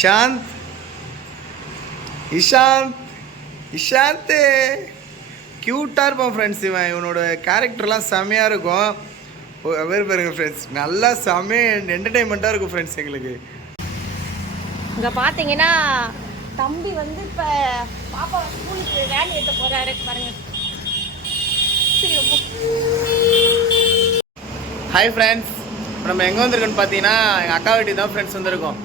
இஷாந்த் இஷாந்த் இஷாந்த் க்யூட்டாக இருப்பான் ஃப்ரெண்ட்ஸ் இவன். இவனோட கேரக்டர்லாம் செம்மையாக இருக்கும். வேறு பாருங்க ஃப்ரெண்ட்ஸ் நல்லா செம்மைய என்டர்டைன்மெண்ட்டாக இருக்கும் ஃப்ரெண்ட்ஸ் எங்களுக்கு. இங்க பாத்தீங்கன்னா தம்பி வந்து இப்ப பாப்பா ஸ்கூலுக்கு வேன் ஏத்த போறாரு. பாருங்க. ஹாய் ஃப்ரெண்ட்ஸ் நம்ம எங்கே வந்திருக்கோன்னு பார்த்தீங்கன்னா எங்கள் அக்கா வீட்டுக்கு தான் ஃப்ரெண்ட்ஸ் வந்திருக்கோம்.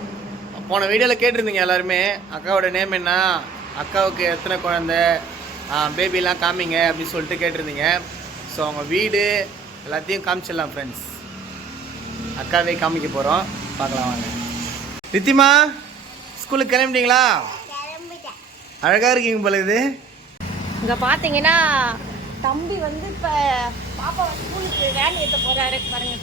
போன வீடியோவில் கேட்டிருந்தீங்க எல்லாருமே. அக்காவோட நேம் என்ன? அக்காவுக்கு எத்தனை குழந்தை? பேபிலாம் காமிங்க அப்படின்னு சொல்லிட்டு கேட்டிருந்தீங்க. ஸோ அவங்க வீடு எல்லாத்தையும் காமிச்சிடலாம் ஃப்ரெண்ட்ஸ் அக்காவே காமிக்க போகிறோம் பார்க்கலாம் வாங்க. ரித்திமா ஸ்கூலுக்கு கிளம்பிட்டீங்களா? அழகாக இருக்கீங்க போல இது. இங்கே பார்த்தீங்கன்னா தம்பி வந்து இப்போ பாப்பா ஸ்கூலுக்கு வேன் ஏற்ற போகிறாரு பாருங்க.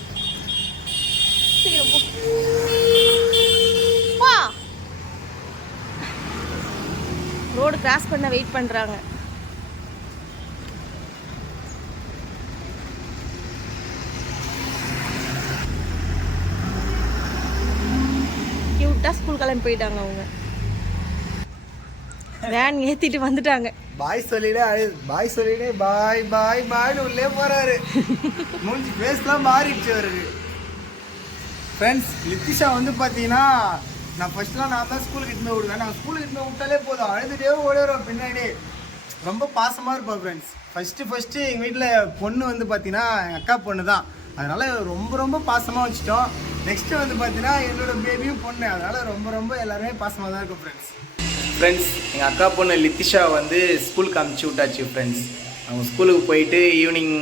ரோடு கிராஸ் பண்ண வெயிட் பண்ணுறாங்க கியூட்டா ஸ்கூல் கிளம்பி போயிட்டாங்க அவங்க. வேன் ஏற்றிட்டு வந்துட்டாங்க. பாய் சொல்லிடே அழு பாய் சொல்லிடே பாய் பாய் பாய்னு உள்ளே போகிறாரு மூஞ்சி ஃபேஸ்லாம் மாறிடுச்சு அவருக்கு. ஃப்ரெண்ட்ஸ் லித்திஷா வந்து பார்த்தீங்கன்னா நான் ஃபர்ஸ்ட்லாம் நான் தான் ஸ்கூலுக்கு இட்டுமே விடுவேன். நான் ஸ்கூலுக்கு இட்டுமே விட்டாலே போதும். அழுதுட்டே ஓடி வருவேன் பின்னாடி ரொம்ப பாசமாக இருப்பா ஃப்ரெண்ட்ஸ் ஃபஸ்ட்டு ஃபஸ்ட்டு எங்கள் வீட்டில் பொண்ணு வந்து பார்த்தீங்கன்னா எங்கள் அக்கா பொண்ணு தான் அதனால் ரொம்ப ரொம்ப பாசமாக வச்சுட்டோம். நெக்ஸ்ட்டு வந்து பார்த்தீங்கன்னா என்னோட பேபியும் பொண்ணு. அதனால் ரொம்ப ரொம்ப எல்லாருமே பாசமாக தான் இருக்கும் ஃப்ரெண்ட்ஸ் ஃப்ரெண்ட்ஸ் எங்கள் அக்கா பொண்ணு லித்திஷா வந்து ஸ்கூலுக்கு அமுச்சு விட்டாச்சு ஃப்ரெண்ட்ஸ் அவங்க ஸ்கூலுக்கு போயிட்டு ஈவினிங்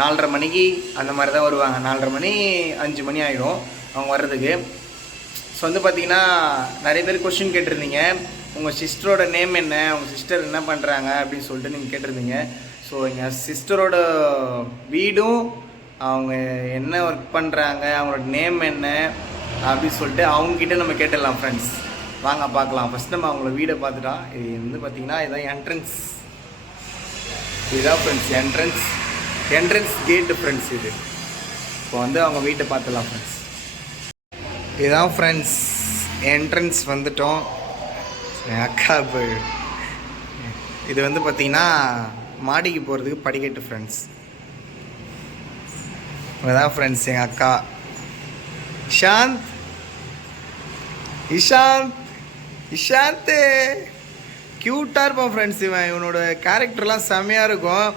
நாலரை மணிக்கு அந்த மாதிரி தான் வருவாங்க. நாலரை மணி அஞ்சு மணி ஆகிடும் அவங்க வர்றதுக்கு. ஸோ வந்து பார்த்தீங்கன்னா நிறைய பேர் கொஷின் கேட்டிருந்தீங்க. உங்கள் சிஸ்டரோட நேம் என்ன? உங்கள் சிஸ்டர் என்ன பண்ணுறாங்க அப்படின்னு சொல்லிட்டு நீங்கள் கேட்டிருந்தீங்க. ஸோ எங்கள் சிஸ்டரோட வீடும் அவங்க என்ன ஒர்க் பண்ணுறாங்க அவங்களோட நேம் என்ன? அப்படின்னு சொல்லிட்டு அவங்கக்கிட்ட நம்ம கேட்டுடலாம் ஃப்ரெண்ட்ஸ் வாங்க பார்க்கலாம். ஃபஸ்ட் நம்ம அவங்கள வீடை பார்த்துட்டா இது வந்து பார்த்தீங்கன்னா இதுதான் என்ட்ரன்ஸ் இதுதான் friends entrance entrance gate friends இது. இப்போ வந்து அவங்க வீட்டை பார்த்துடலாம் ஃப்ரெண்ட்ஸ் இதுதான் ஃப்ரெண்ட்ஸ் என்ட்ரன்ஸ் வந்துட்டோம். அக்கா இப்போ இது வந்து பார்த்தீங்கன்னா மாடிக்கு போகிறதுக்கு படிக்கட்டு ஃப்ரெண்ட்ஸ் இதுதான் ஃப்ரெண்ட்ஸ் எங்கள் அக்கா. இஷாந்த். இஷாந்த். இஷாந்த். க்யூட்டாக இருப்பான் ஃப்ரெண்ட்ஸ் இவன். இவனோட கேரக்டர்லாம் செம்மையாக இருக்கும்.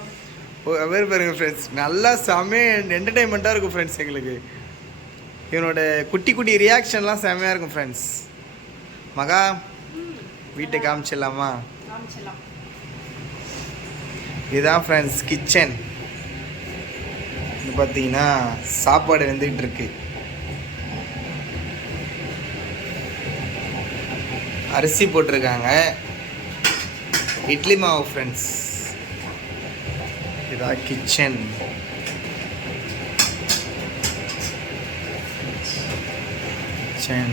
அவர் வேறு பாருங்க ஃப்ரெண்ட்ஸ் நல்லா செம்மையாக என்டர்டைன்மெண்ட்டாக இருக்கும் ஃப்ரெண்ட்ஸ் எங்களுக்கு. இவனோட குட்டி குட்டி ரியாக்ஷன்லாம் செம்மையாக இருக்கும் ஃப்ரெண்ட்ஸ் மகா வீட்டை காமிச்சிடலாமா? இதுதான் ஃப்ரெண்ட்ஸ் கிச்சன் பார்த்தீங்கன்னா சாப்பாடு வெந்துக்கிட்டு இருக்கு. அரிசி போட்டிருக்காங்க. இட்லி மாவு ஃப்ரெண்ட்ஸ் இதான் கிச்சன் கிச்சன்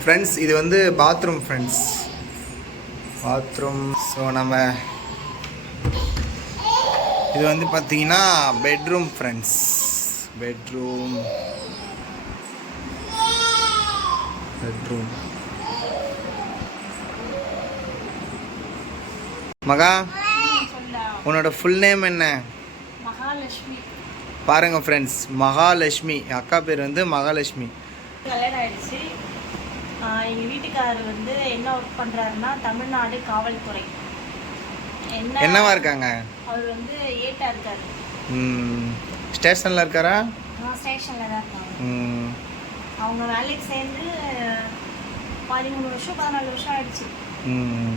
ஃப்ரெண்ட்ஸ் இது வந்து பாத்ரூம் ஃப்ரெண்ட்ஸ் பாத்ரூம் ஸோ நம்ம இது வந்து பார்த்தீங்கன்னா பெட்ரூம் ஃப்ரெண்ட்ஸ் பெட்ரூம் பெட்ரூம் மகா உன்னோட ஃபுல் நேம் என்ன? பாருங்க ஃப்ரெண்ட்ஸ் மகாலட்சுமி. அக்கா பேர் வந்து மகாலட்சுமி. கல்யாணம் ஆயிடுச்சு. ஆஹ் எங்க வீட்டுக்காரர் வந்து என்ன ஒர்க் பண்றாருன்னா தமிழ்நாடு காவல்துறை. என்ன என்னவா இருக்காங்க? அவர் வந்து ஏட்டா இருக்காரு. ஸ்டேஷனில் இருக்காரா? ஸ்டேஷன்ல தான் இருக்காங்க. ம், அவங்க வேலைக்கு சேர்ந்து பதிமூணு வருஷம் பதினாலு வருஷம் ஆயிடுச்சு. ம்.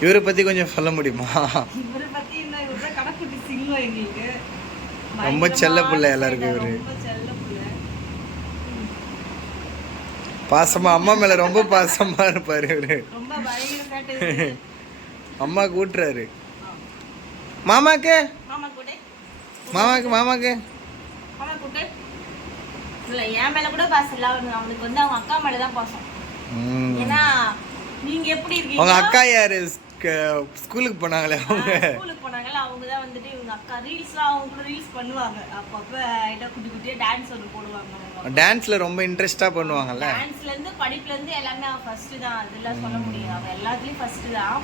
இவரை பற்றி கொஞ்சம் சொல்ல முடியுமா? இவரை இவர் தான் கணக்குட்டி சிங்கம் எங்களுக்கு. ரொம்ப செல்ல பிள்ளை எல்லாருக்கும் இவரு. பாசமா அம்மா மேலே ரொம்ப பாசமாக இருப்பார் இவரு. அம்மா கூட்டுறாரு. மாமாக்கு? மாமாக்கு மாமாக்கு. என் மேல கூட பாசம் இல்ல. அவனுக்கு அவனுக்கு வந்து அவங்க அக்கா மேல தான் பாசம். ம். ஏன்னா நீங்க எப்படி உங்க அக்கா யாரு? ஸ்கூலுக்கு போனாங்களே அவங்க. ஸ்கூலுக்கு போனாங்கல்ல அவங்க தான் வந்துட்டு இவங்க அக்கா ரீல்ஸ்லாம் அவங்க கூட ரீல்ஸ் பண்ணுவாங்க. அப்பப்போ ஐட்டா குட்டி குட்டியாக டான்ஸ் ஒன்று போடுவாங்க. டான்ஸ்ல ரொம்ப இன்ட்ரெஸ்டா பண்ணுவாங்கல்ல? டான்ஸ்ல இருந்து படிப்புல இருந்து எல்லாமே அவன் ஃபர்ஸ்ட் தான். அதெல்லாம் சொல்ல முடியாது. அவன் எல்லாத்துலயும் ஃபர்ஸ்ட் தான்.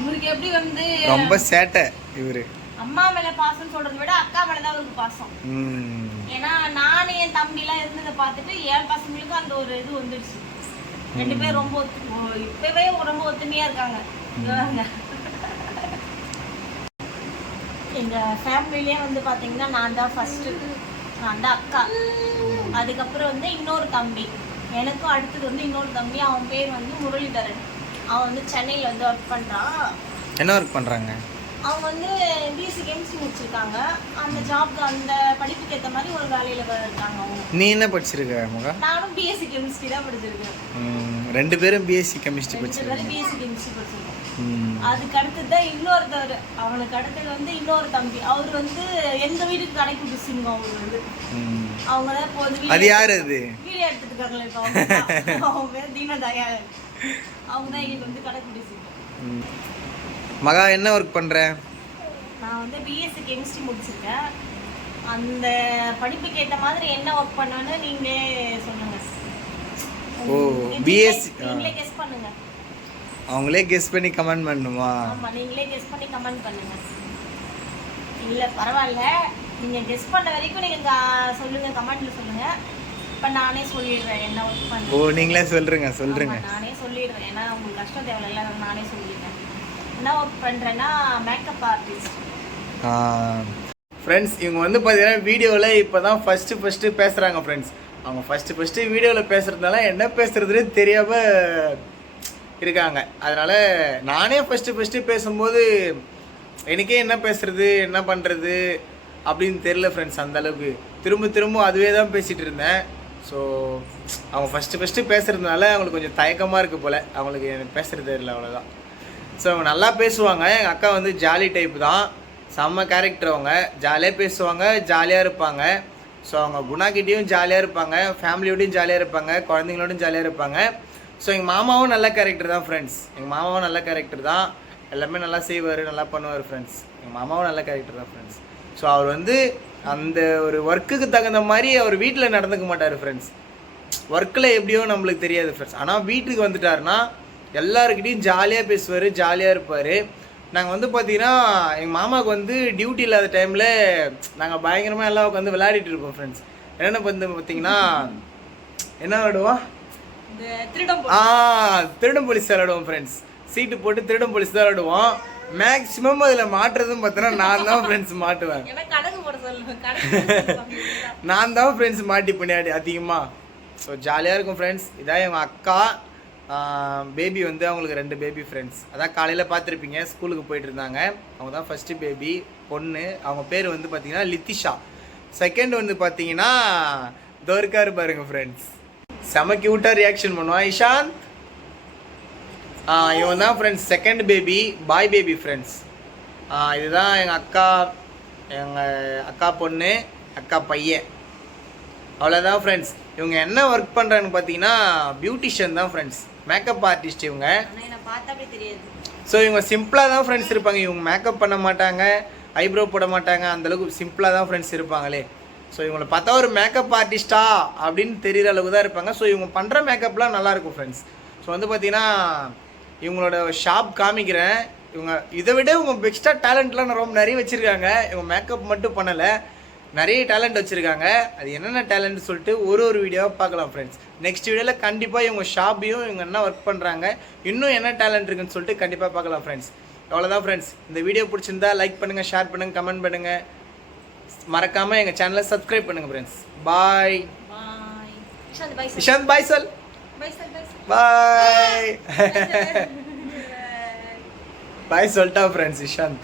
இவருக்கு எப்படி வந்து ரொம்ப சேட்டை இவரு. அம்மா மேல பாசம் சொல்றதை விட அக்கா மேல தான் அவருக்கு பாசம். ஏன்னா நானும் என் தம்பி எல்லாம் இருந்ததை பார்த்துட்டு என் பசங்களுக்கும் அந்த ஒரு இது வந்துடுச்சு ரெண்டு பேரும் ரொம்ப இப்பவே ரொம்ப ஒத்துமையா இருக்காங்க. எங்க ஃபேமிலிலே வந்து பாத்தீங்கன்னா நான் தான் ஃபர்ஸ்ட் நான் தான் அக்கா. அதுக்கப்புறம் வந்து இன்னொரு தம்பி. எனக்கும் அடுத்தது வந்து இன்னொரு தம்பி. அவன் பேர் வந்து முரளிதரன். அவன் வந்து சென்னையில் வந்து ஒர்க் பண்ணுறான் என்ன ஒர்க் பண்றாங்க? அவங்க வந்து பிஎஸ்சி கெமிஸ்ட்ரி முடிச்சிருக்காங்க. அந்த ஜாப்க்கு அந்த படிப்புக்கு ஏற்ற மாதிரி ஒரு வேலையில் இருக்காங்க அவங்க. நீ என்ன படிச்சிருக்க முக நானும் பிஎஸ்சி கெமிஸ்ட்ரி தான் படிச்சிருக்கேன். ரெண்டு பேரும் பிஎஸ்சி கெமிஸ்ட்ரி பேரும் பிஎஸ்சி கெமிஸ்ட்ரி படிச்சிருக்கோம். ம். அதுக்கு அடுத்தது தான் இன்னொருத்தவர். அவனுக்கு அடுத்தது வந்து இன்னொரு தம்பி. அவர் வந்து எங்க வீட்டுக்கு கடைக்கு பிடிச்சிங்க அவர் வந்து. அவங்க தான் இப்போ வந்து அது யாரு அது? வீடியோ எடுத்துட்டு இருக்காங்களே இப்போ அவங்க. அவங்க பேர் தீனதயா அவங்க தான் எங்களுக்கு வந்து கடை பிடிச்சிங்க. மகா என்ன ஒர்க் பண்ற? நான் வந்து பிஎஸ்சி கெமிஸ்ட்ரி முடிச்சிருக்கேன். அந்த படிப்புக்கு ஏற்ற மாதிரி என்ன ஒர்க் பண்ணணும்னு நீங்களே சொல்லுங்க ஓ, நீங்களே- BSc நீங்களே கெஸ் பண்ணுங்க. அவங்களே கெஸ் பண்ணி கமெண்ட் பண்ணுமா? ஆமா நீங்களே கெஸ் பண்ணி கமெண்ட் பண்ணுங்க. இல்ல பரவாயில்ல. நீங்க கெஸ் பண்ண வரைக்கும் நீங்க க- சொல்லுங்க கமெண்ட்ல சொல்லுங்க. இப்ப நானே சொல்லிடுறேன் என்ன ஒர்க் ஓ பண்ண நீங்களே சொல்றீங்க சொல்றீங்க நானே சொல்லிடுறேன். ஏன்னா உங்களுக்கு கஷ்டம் தேவையில்ல நானே சொல்லிடுறேன். என்ன ஒர்க் பண்றேன்னா மேக்கப் ஆர்டிஸ்ட் ஃப்ரெண்ட்ஸ் இவங்க வந்து பார்த்தீங்கன்னா வீடியோவில் இப்போ தான் ஃபஸ்ட்டு ஃபஸ்ட்டு பேசுகிறாங்க ஃப்ரெண்ட்ஸ் அவங்க ஃபஸ்ட்டு ஃபஸ்ட்டு வீடியோவில் பேசுகிறதுனால என்ன பேசுகிறதுன்னு தெரியாமல் இருக்காங்க. அதனால் நானே ஃபஸ்ட்டு ஃபஸ்ட்டு பேசும்போது எனக்கே என்ன பேசுறது என்ன பண்ணுறது அப்படின்னு தெரில ஃப்ரெண்ட்ஸ் அந்த அளவுக்கு. திரும்ப திரும்ப அதுவே தான் பேசிகிட்டு இருந்தேன். ஸோ அவங்க ஃபஸ்ட்டு ஃபஸ்ட்டு பேசுகிறதுனால அவங்களுக்கு கொஞ்சம் தயக்கமாக இருக்குது போல். அவங்களுக்கு எனக்கு பேசுகிறது தெரியல அவ்வளோதான் ஸோ அவங்க நல்லா பேசுவாங்க. எங்கள் அக்கா வந்து ஜாலி டைப் தான். செம்ம கேரக்டர் அவங்க. ஜாலியாக பேசுவாங்க ஜாலியாக இருப்பாங்க. ஸோ அவங்க குணாக்கிட்டேயும் ஜாலியாக இருப்பாங்க ஃபேமிலியோடையும் ஜாலியாக இருப்பாங்க குழந்தைங்களோடையும் ஜாலியாக இருப்பாங்க. ஸோ எங்கள் மாமாவும் நல்ல கேரக்டர் தான் ஃப்ரெண்ட்ஸ் எங்கள் மாமாவும் நல்ல கேரக்டர் தான். எல்லாமே நல்லா செய்வார் நல்லா பண்ணுவார் ஃப்ரெண்ட்ஸ் எங்கள் மாமாவும் நல்ல கேரக்டர் தான் ஃப்ரெண்ட்ஸ் ஸோ அவர் வந்து அந்த ஒரு ஒர்க்குக்கு தகுந்த மாதிரி அவர் வீட்டில் நடந்துக்க மாட்டார் ஃப்ரெண்ட்ஸ் ஒர்க்கில் எப்படியோ நம்மளுக்கு தெரியாது ஃப்ரெண்ட்ஸ் ஆனால் வீட்டுக்கு வந்துட்டாருன்னா எல்லாருக்கிட்டையும் ஜாலியாக பேசுவார் ஜாலியாக இருப்பார். நாங்கள் வந்து பார்த்தீங்கன்னா எங்கள் மாமாவுக்கு வந்து டியூட்டி இல்லாத டைமில் நாங்கள் பயங்கரமாக எல்லாம் உட்காந்து விளையாடிட்டு இருப்போம் ஃப்ரெண்ட்ஸ் என்னென்ன வந்து பார்த்தீங்கன்னா என்ன விளையாடுவோம்? திருடம் ஆ திருடம் போலீஸ் விளையாடுவோம் ஃப்ரெண்ட்ஸ் சீட்டு போட்டு திருடம் போலீஸ் தான் விளையாடுவோம். மேக்ஸிமம் அதில் மாட்டுறதும் பார்த்தோன்னா நான் தான் ஃப்ரெண்ட்ஸ் மாட்டுவேன். நான் தான் ஃப்ரெண்ட்ஸ் மாட்டி பின்னாடி அதிகமாக ஸோ ஜாலியாக இருக்கும் ஃப்ரெண்ட்ஸ் இதான் எங்கள் அக்கா. பேபி வந்து அவங்களுக்கு ரெண்டு பேபி ஃப்ரெண்ட்ஸ் அதான் காலையில் பார்த்துருப்பீங்க ஸ்கூலுக்கு போயிட்டு இருந்தாங்க அவங்க தான் ஃபஸ்ட்டு பேபி பொண்ணு. அவங்க பேர் வந்து பார்த்தீங்கன்னா லித்திஷா. செகண்ட் வந்து பார்த்தீங்கன்னா தோர்கார் பாருங்க ஃப்ரெண்ட்ஸ் செம கியூட்டாக ரியாக்ஷன் பண்ணுவான். இஷாந்த் இவன் தான் friends second baby boy baby friends இதுதான் எங்கள் அக்கா எங்கள் அக்கா பொண்ணு அக்கா பையன். அவ்வளோதான் ஃப்ரெண்ட்ஸ் இவங்க என்ன ஒர்க் பண்ணுறாங்கன்னு பார்த்தீங்கன்னா பியூட்டிஷியன் தான் ஃப்ரெண்ட்ஸ் மேக்கப் ஆர்டிஸ்ட் இவங்க. ஸோ இவங்க சிம்பிளாக தான் ஃப்ரெண்ட்ஸ் இருப்பாங்க. இவங்க மேக்கப் பண்ண மாட்டாங்க. ஐப்ரோ போட மாட்டாங்க. அந்தளவுக்கு சிம்பிளாக தான் ஃப்ரெண்ட்ஸ் இருப்பாங்களே. ஸோ இவங்களை பார்த்தா ஒரு மேக்கப் ஆர்டிஸ்டா அப்படின்னு தெரிகிற அளவுக்கு தான் இருப்பாங்க. ஸோ இவங்க பண்ணுற மேக்கப்லாம் நல்லாயிருக்கும் ஃப்ரெண்ட்ஸ் ஸோ வந்து பார்த்தீங்கன்னா இவங்களோட ஷாப் காமிக்கிறேன். இவங்க இதை விட இவங்க எக்ஸ்ட்ரா டேலண்ட்லாம் நான் ரொம்ப நிறைய வச்சுருக்காங்க. இவங்க மேக்கப் மட்டும் பண்ணலை. நிறைய டேலண்ட் வச்சுருக்காங்க. அது என்னென்ன டேலண்ட் சொல்லிட்டு ஒரு ஒரு வீடியோவாக பார்க்கலாம் ஃப்ரெண்ட்ஸ் நெக்ஸ்ட் வீடியோவில் கண்டிப்பாக இவங்க ஷாப்பையும் இவங்க என்ன ஒர்க் பண்ணுறாங்க இன்னும் என்ன டேலண்ட் இருக்குன்னு சொல்லிட்டு கண்டிப்பாக பார்க்கலாம் ஃப்ரெண்ட்ஸ் அவ்வளோதான் ஃப்ரெண்ட்ஸ் இந்த வீடியோ பிடிச்சிருந்தா லைக் பண்ணுங்கள் ஷேர் பண்ணுங்கள் கமெண்ட் பண்ணுங்கள் மறக்காமல் எங்கள் சேனலை சப்ஸ்கிரைப் பண்ணுங்கள் ஃப்ரெண்ட்ஸ் பாய் பாய் இஷாந்த் பாய் சொல் பாய் பாய் சொல்லிட்டா ஃப்ரெண்ட்ஸ் இஷாந்த்